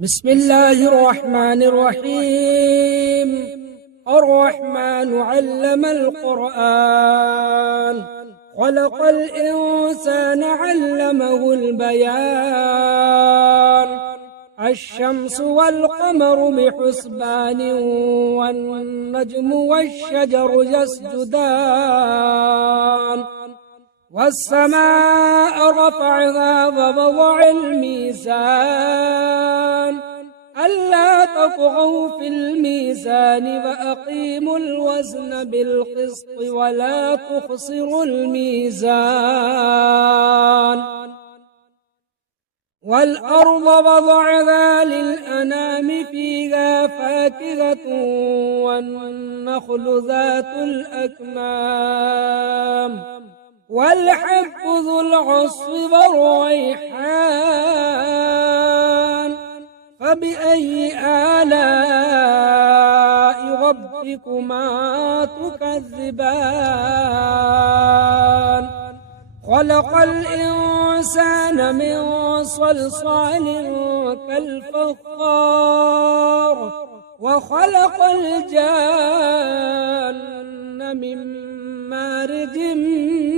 بسم الله الرحمن الرحيم. الرحمن علم القرآن، خلق الإنسان علمه البيان. الشمس والقمر بحسبان، والنجم والشجر يسجدان. والسماء رفعها ووضع الميزان، ألا تطغوا في الميزان وأقيموا الوزن بالقسط ولا تخسروا الميزان. والأرض وضعها للأنام، فيها فاكهة والنخل ذات الأكمام، والحب ذو العصف والريحان. فبأي آلاء ربكما تكذبان؟ خلق الإنسان من صلصال كالفخار، وخلق الجان من مارج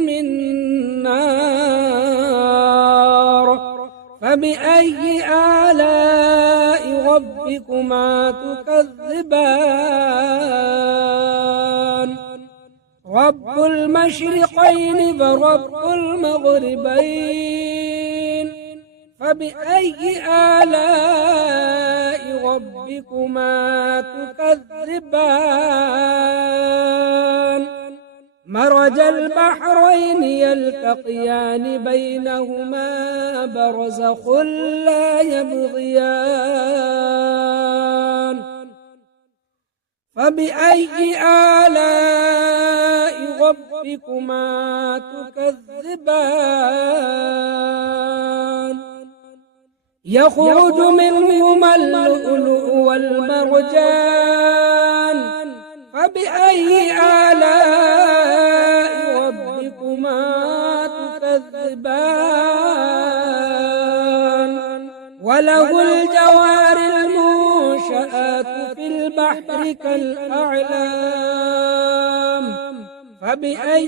من نار. فبأي آلاء ربكما تكذبان؟ رب المشرقين ورب المغربين، فبأي آلاء ربكما تكذبان؟ مرج البحرين يلتقيان، بينهما برزخ لا يبغيان. فبأي آلاء ربكما تكذبان؟ يخرج منهما اللؤلؤ والمرجان، فبأي آلاء ربكما تكذبان؟ وله الجوار المنشآت في البحر كالأعلام، فبأي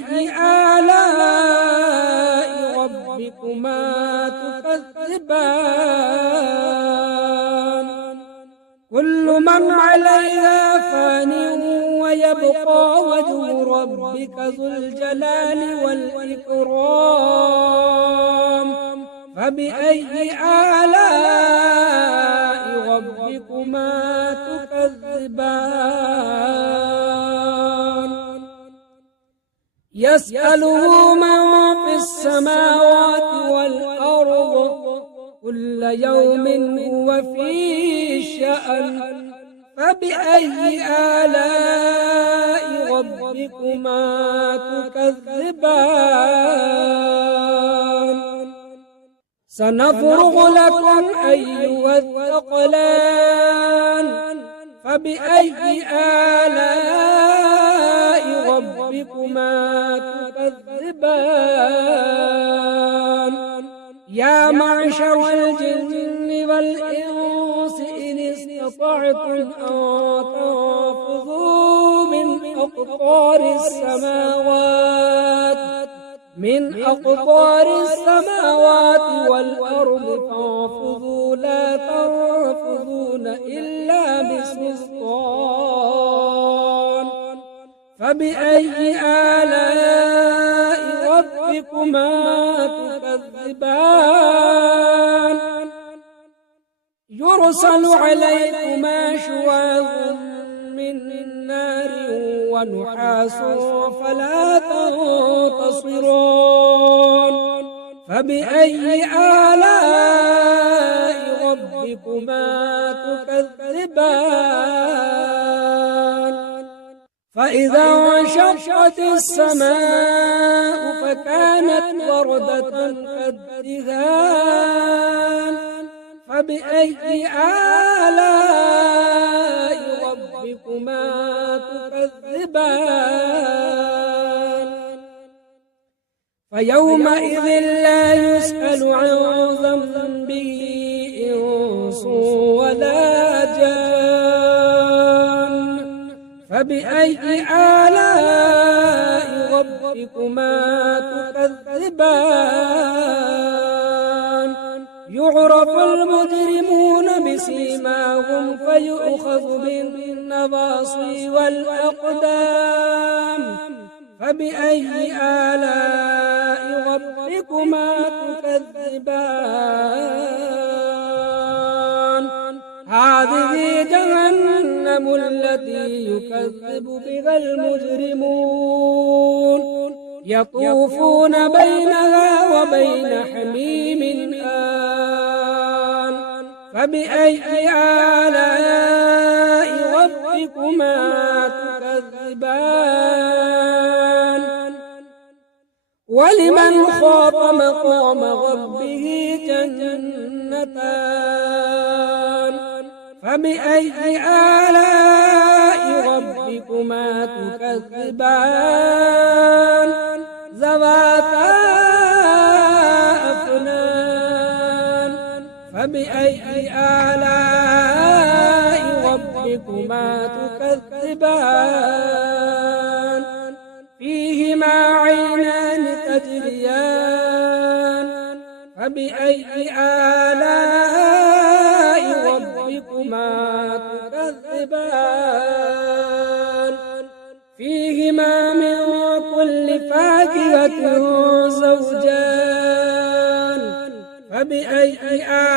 آلاء ربكما تكذبان؟ كل من عليها فان، ويبقى وجه ربك ذو الجلال والإكرام. فبأي آلاء ربكما تكذبان؟ يسأله من في السماوات والأرض، كل يوم هو في شأن. فبأي آلاء ربكما تكذبان؟ سنفرغ لكم أيها الثقلان، فبأي آلاء ربكما تكذبان؟ يا معشر الجن والإنس إن استطعتم أن تنفذوا من أقطار السماوات والأرض، فانفذوا لا تنفذون إلا بسلطان. فبأي آلاء ربكما تكذبان؟ يرسل عليكما شواظ من نار ونحاس فلا تنتصران. فبأي آلاء ربكما تكذبان؟ فإذا انشقت السماء فكانت وردة كالدهان. فبأي آلاء ربكما تكذبان؟ فيومئذ لا يسأل عن ذنبه إنس فبأي آلاء ربكما تكذبان يعرف المجرمون بسيماهم فيؤخذ بالنواصي والأقدام فبأي آلاء ربكما تكذبان هذه جهنم التي يكذب بها المجرمون يطوفون بينها وبين حميم آن فبأي آلاء ربكما تكذبان ولمن خاف مقام ربه جنتان فبأي آلاء ربكما تكذبان ذواتا أفنان فبأي آلاء ربكما تكذبان فيهما عينان تجريان فبأي آلاء ربكما تكذبان فيهما من كل فاكهة زوجان فبأي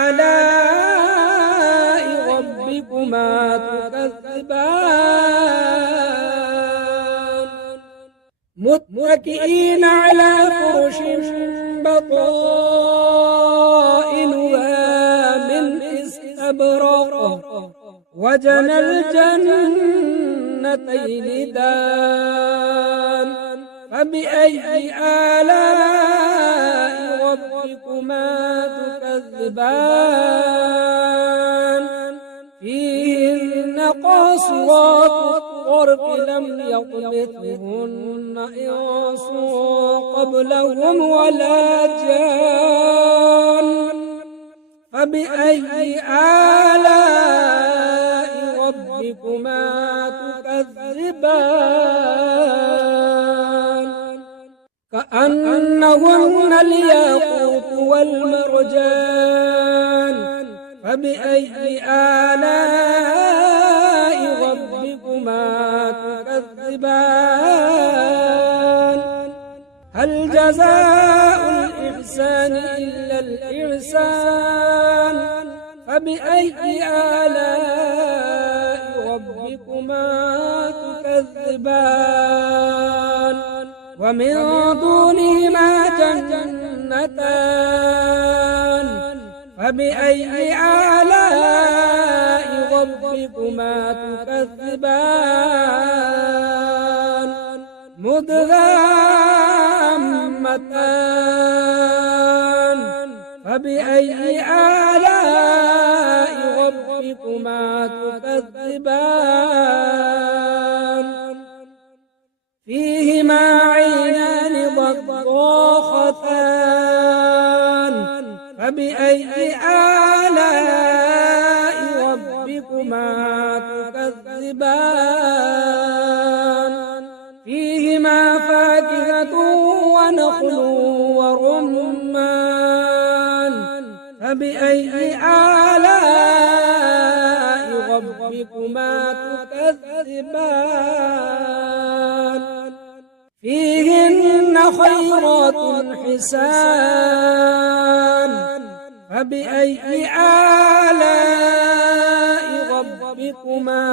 آلاء ربكما تكذبان متكئين على فرش بطائنها من استبرق وجنى الجنتين دان فبأي آلاء ربكما تكذبان فيهن قاصرات الطرف لم يطمثهن إنس قبلهم ولا جان فبأي آلاء ربكما تكذبان كأنهن الياقوت والمرجان فبأي آلاء ربكما تكذبان هل جزاء الإحسان إلا الإحسان فبأي آلاء ربكما تكذبان ومن دونهما جنتان فبأي آلاء ربكما تكذبان مدهامتان فبأي آلاء ربكما تكذبان فيهما عينان ضاختان فبأي آلاء ربكما تكذبان فيهما فاكهة ونخل ورمان فبأي آلاء ربكما تكذبان فيهن خيرات حسان فبأي آلاء ربكما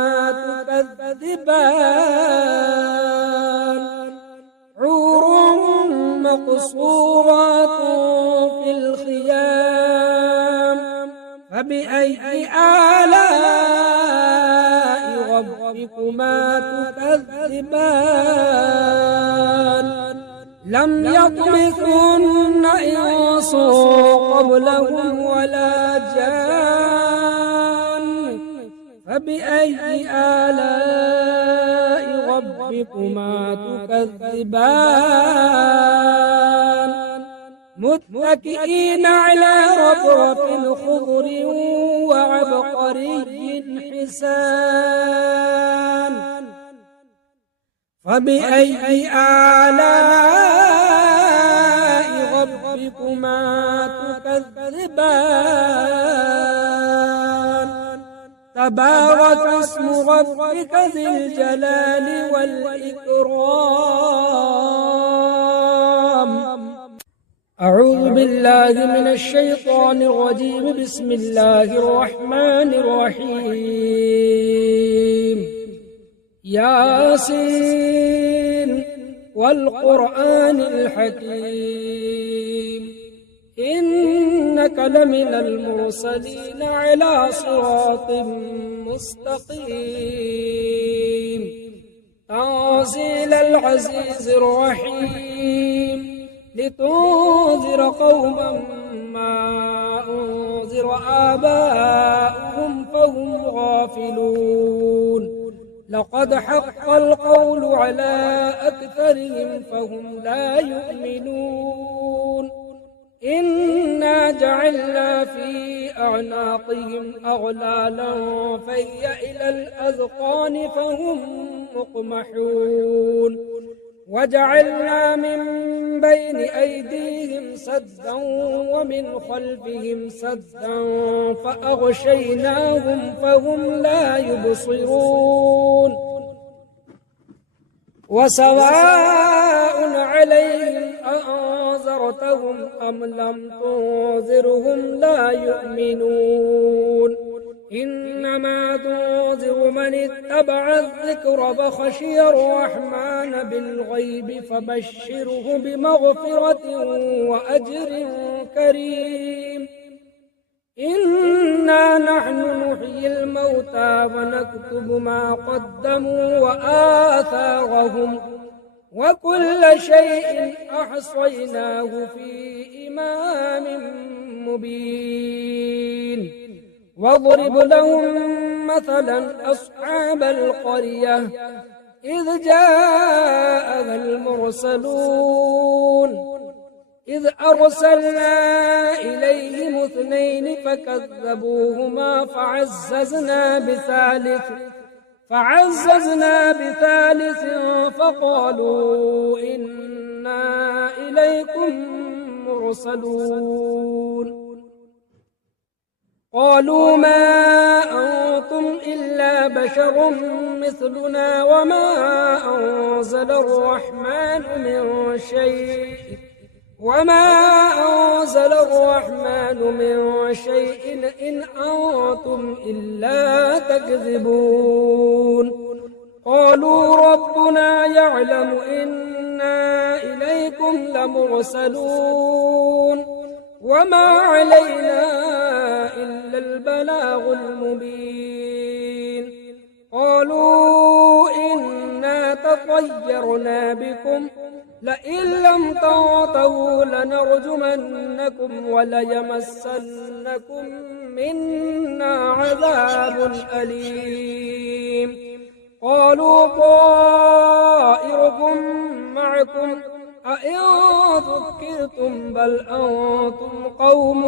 تكذبان حور مقصورات في الخيام فبأي آلاء ربكما تكذبان لم يطمثهن إنس قبلهم ولا جان فبأي آلاء ربكما تكذبان متكئين على رفرف خضر وعبقري حسان فبأي آلاء ربكما تكذبان تبارك اسم ربك ذي الجلال والإكرام أعوذ بالله من الشيطان الرجيم بسم الله الرحمن الرحيم ياسين والقرآن الحكيم إنك لمن المرسلين على صراط مستقيم تنزيل العزيز الرحيم لتنذر قوما ما أنذر آباؤهم فهم غافلون لقد حق القول على أكثرهم فهم لا يؤمنون إنا جعلنا في أعناقهم أغلالا فهي إلى الأذقان فهم مقمحون وجعلنا من بين أيديهم سدا ومن خلفهم سدا فأغشيناهم فهم لا يبصرون وسواء عليهم أأنذرتهم أم لم تنذرهم لا يؤمنون إنما تنذر من اتبع الذكر فخشي الرحمن بالغيب فبشره بمغفرة وأجر كريم إنا نحن نحيي الموتى ونكتب ما قدموا وآثارهم وكل شيء أحصيناه في إمام مبين واضرب لهم مثلا أصحاب القرية إذ جاءها المرسلون إذ أرسلنا إليهم اثنين فكذبوهما فعززنا بثالث فقالوا إنا إليكم مرسلون قالوا ما أنتم إلا بشر مثلنا وما أنزل الرحمن من شيء إن أنتم إلا تكذبون قالوا ربنا يعلم إنا إليكم لمرسلون وما علينا إلا البلاغ المبين قالوا إنا تطيرنا بكم لئن لم تنتهوا لنرجمنكم وليمسنكم منا عذاب أليم قالوا طائركم معكم أئن ذكرتم بل أنتم قوم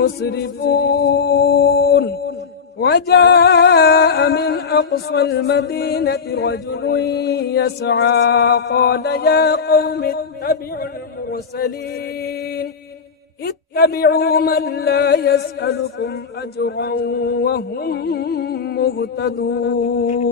مسرفون وجاء من أقصى المدينة رجل يسعى قال يا قوم اتبعوا المرسلين اتبعوا من لا يسألكم أجرا وهم مهتدون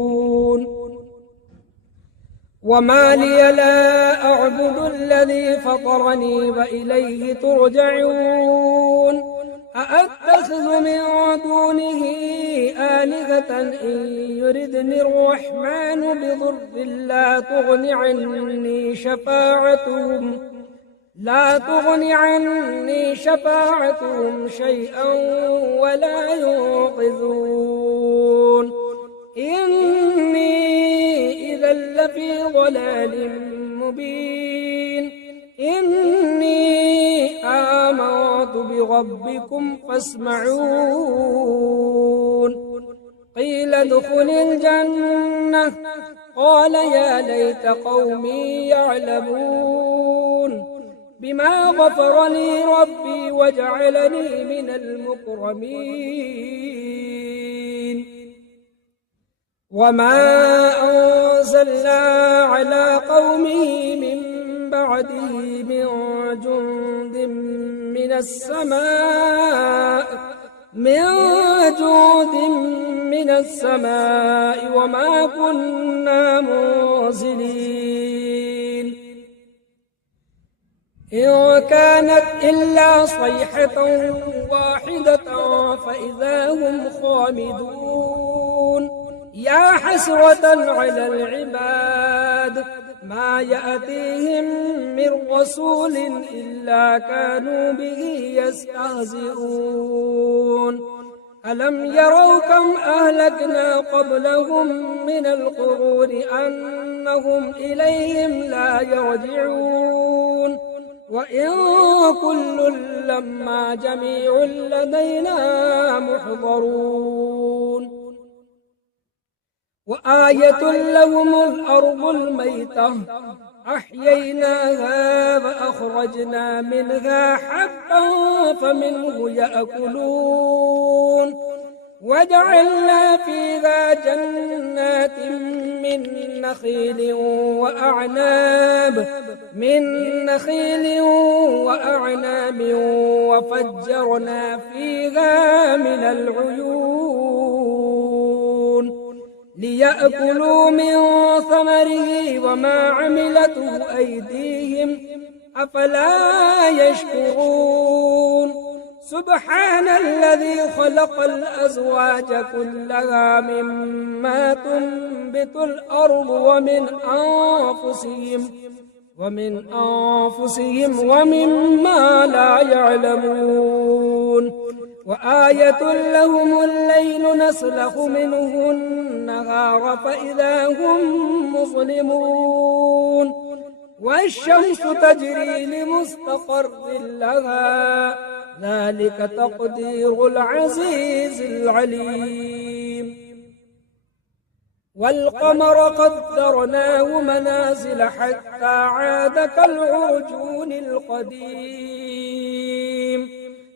وما لي لا أعبد الذي فطرني وإليه ترجعون أأتخذ من دونه آلهة إن يردني الرحمن بضر لا تغن عني شفاعتهم شيئا ولا ينقذون إني إذا لفي ضلال مبين إني آمنت بربكم فاسمعون قيل ادخل الجنة قال يا ليت قومي يعلمون بما غفر لي ربي وجعلني من المكرمين وما أرسلنا على قومه من بعده من جند من السماء وما كنا منزلين إن كانت إلا صيحة واحدة فإذا هم خامدون يا حسرة على العباد ما يأتيهم من رسول إلا كانوا به يستهزئون ألم يروا كم أهلكنا قبلهم من القرون أنهم إليهم لا يرجعون وإن كل لما جميع لدينا محضرون وآية لهم الأرض الميتة أحييناها فأخرجنا منها حبا فمنه يأكلون وجعلنا فيها جنات من نخيل وأعناب وفجرنا فيها من العيون ليأكلوا من ثمره وما عملته أيديهم أفلا يشكرون سبحان الذي خلق الأزواج كلها مما تنبت الأرض ومن أنفسهم ومما لا يعلمون وآية لهم الليل نسلخ منه النهار فإذا هم مظلمون والشمس تجري لمستقر لها ذلك تقدير العزيز العليم والقمر قدرناه منازل حتى عاد كالعرجون القديم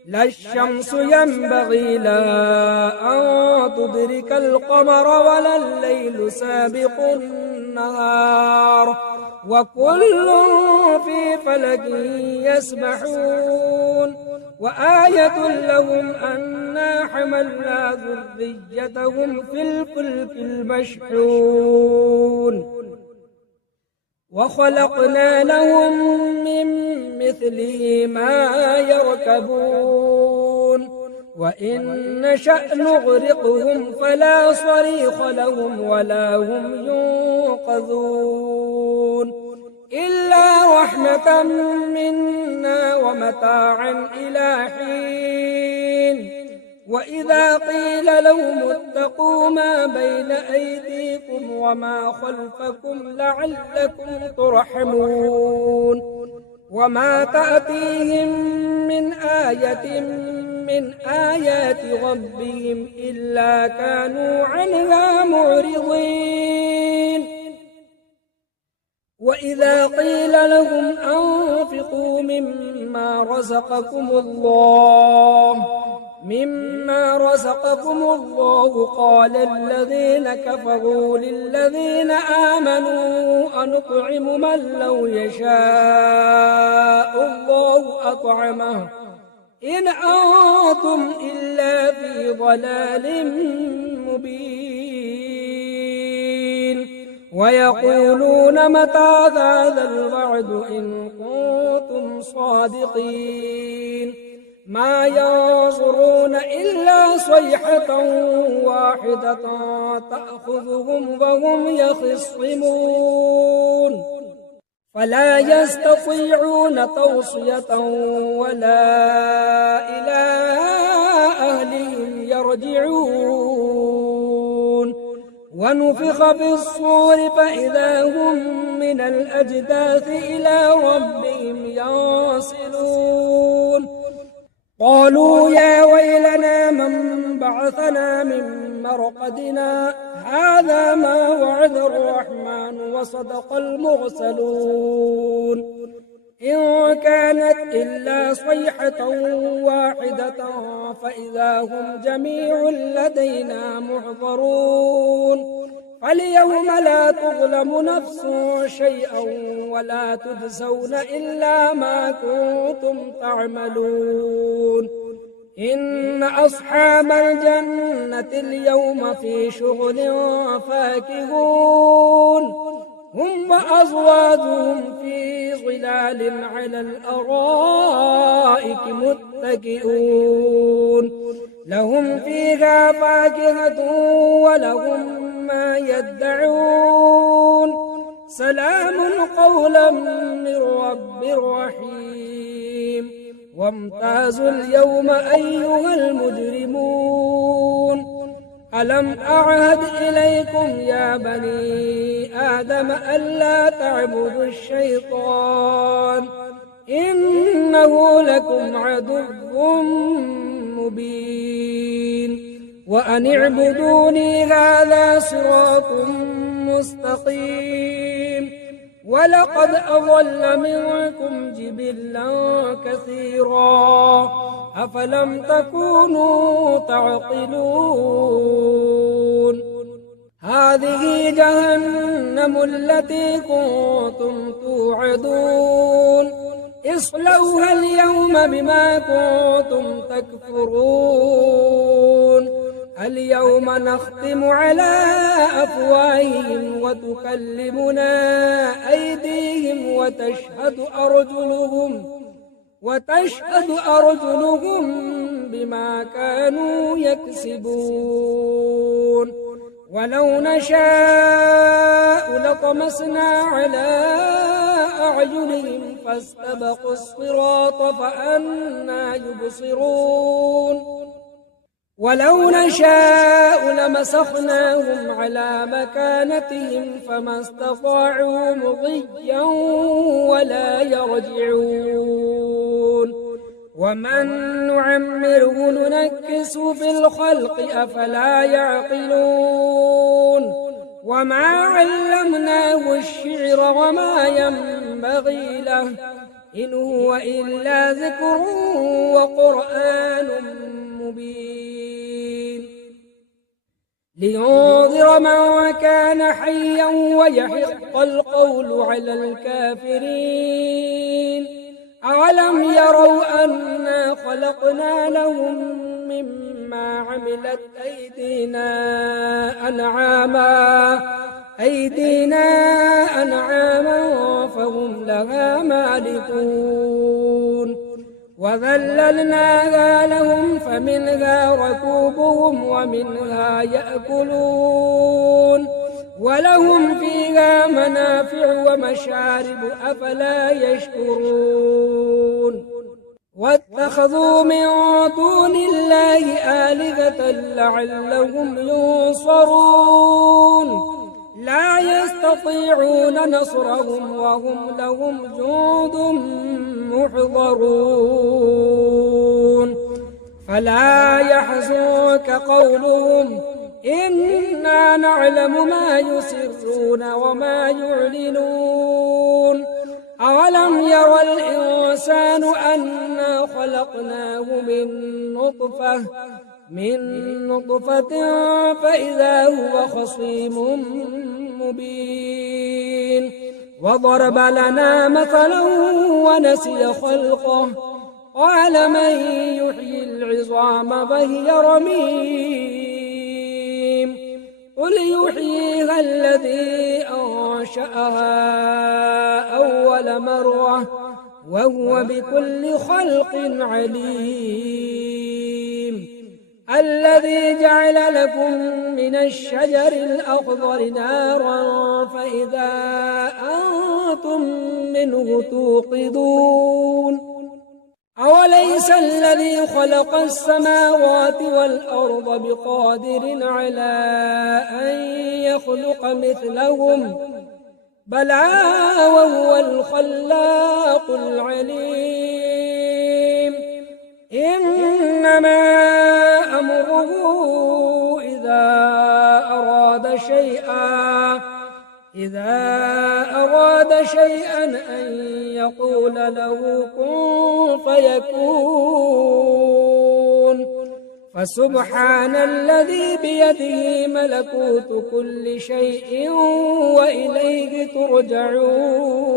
لا الشمس ينبغي لها أن تدرك القمر ولا الليل سابق النهار وكل في فلك يسبحون وآية لهم أنا حملنا ذريتهم في الفلك المشحون وخلقنا لهم من مثله ما يركبون وإن نشأ نغرقهم فلا صريخ لهم ولا هم ينقذون إلا رحمة منا ومتاعا إلى حين وإذا قيل لهم اتقوا ما بين أيديكم وما خلفكم لعلكم ترحمون وما تأتيهم من آية من آيات ربهم إلا كانوا عنها معرضين وإذا قيل لهم أنفقوا مما رزقكم الله قال الذين كفروا للذين آمنوا أنطعم من لو يشاء الله أطعمه إن أنتم إلا في ضلال مبين ويقولون متى هذا الوعد إن كنتم صادقين ما ينظرون إلا صيحة واحدة تأخذهم وهم يخصمون فلا يستطيعون توصية ولا إلى أهلهم يرجعون ونفخ في الصور فإذا هم من الأجداث إلى ربهم ينسلون قالوا يا ويلنا من بعثنا من مرقدنا هذا ما وعد الرحمن وصدق المرسلون إن كانت إلا صيحة واحدة فإذا هم جميع لدينا محضرون فاليوم لا تظلم نفس شيئا ولا تجزون إلا ما كنتم تعملون إن أصحاب الجنة اليوم في شغل فاكهون هم وأزواجهم في ظلال على الأرائك متكئون لهم فيها فاكهة ولهم ما يدعون سلام قولا من رب رحيم وامتازوا اليوم أيها المجرمون ألم أعهد إليكم يا بني آدم ألا تعبدوا الشيطان إنه لكم عدو مبين وأن اعبدوني هذا صراط مستقيم ولقد أضل منكم جبلا كثيرا أفلم تكونوا تعقلون هذه جهنم التي كنتم توعدون اصلوها اليوم بما كنتم تكفرون اليوم نختم على أفواههم وتكلمنا أيديهم وتشهد أرجلهم بما كانوا يكسبون ولو نشاء لطمسنا على أعينهم فاستبقوا الصراط فأنى يبصرون ولو نشاء لمسخناهم على مكانتهم فما استطاعوا مضيا ولا يرجعون ومن نعمره ننكس في الخلق أفلا يعقلون وما علمناه الشعر وما ينبغي له إن هو إلا ذكر وقرآن مبين لينذر من كان حيا ويحق القول على الكافرين أولم يروا أنا خلقنا لهم مما عملت أيدينا أنعاما فهم لها مالكون وذللناها لهم فمنها ركوبهم ومنها يأكلون ولهم فيها منافع ومشارب أفلا يشكرون واتخذوا من دون الله آلهة لعلهم ينصرون لا يستطيعون نصرهم وهم لهم جند محضرون فلا يحزنك قولهم إنا نعلم ما يسرون وما يعلنون أولم ير الإنسان أنا خلقناه من نطفة فإذا هو خصيم مبين وضرب لنا مثلا ونسي خلقه قال من يحيي العظام فهي رميم قل يحييها الذي أنشأها أول مرة وهو بكل خلق عليم الذي جعل لكم من الشجر الأخضر نارا فإذا أنتم منه توقدون أوليس الذي خلق السماوات والأرض بقادر على أن يخلق مثلهم بلى وهو الخلاق العليم إنما أمره إذا أراد شيئا أن يقول له كن فيكون فسبحان الذي بيده ملكوت كل شيء وإليه ترجعون